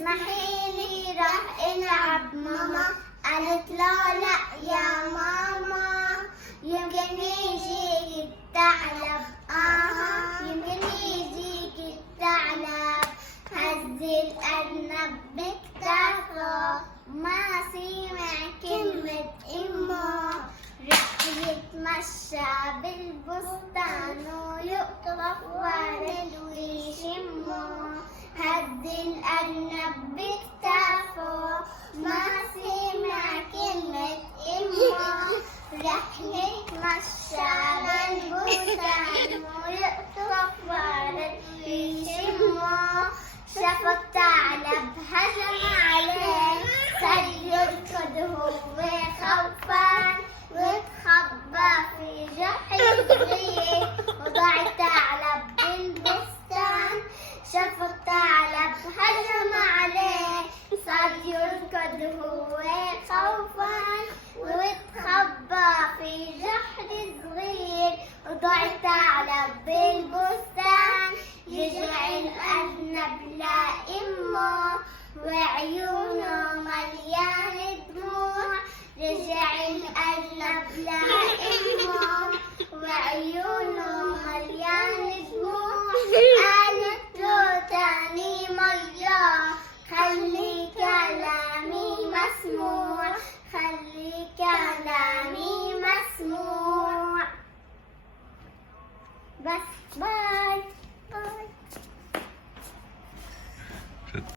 اسمحي لي راح نلعب ماما. قالت له لا يا ماما، يمكن يجيك الثعلب. يمكن يجيك الثعلب. هز الأرنب بكتافه، ما سمع كلمة أمه. رح يتمشى بالبستان ويقطف ورد ويشمه. هز الأرنب بكتافه، ما سمع كلمة أمه. رح يتمشى بالبستان ويقطف ورد ويشمه. شاف الثعلب هجم عليه، صار يركض هو خوفان، واتخبى في جحر صغير وضاع الثعلب بالبستان. شاف الثعلب هجم عليه، صار يركض هو خوفان، واتخبى في جحر صغير وضاع الثعلب بالبستان. رجع الأرنب لأمه وعيونه مليان دموع. رجع الأرنب لأمه وعيونه مليان دموع. قالت له تاني مرة خلي كلامي مسموع، خلي كلامي مسموع. بس باي.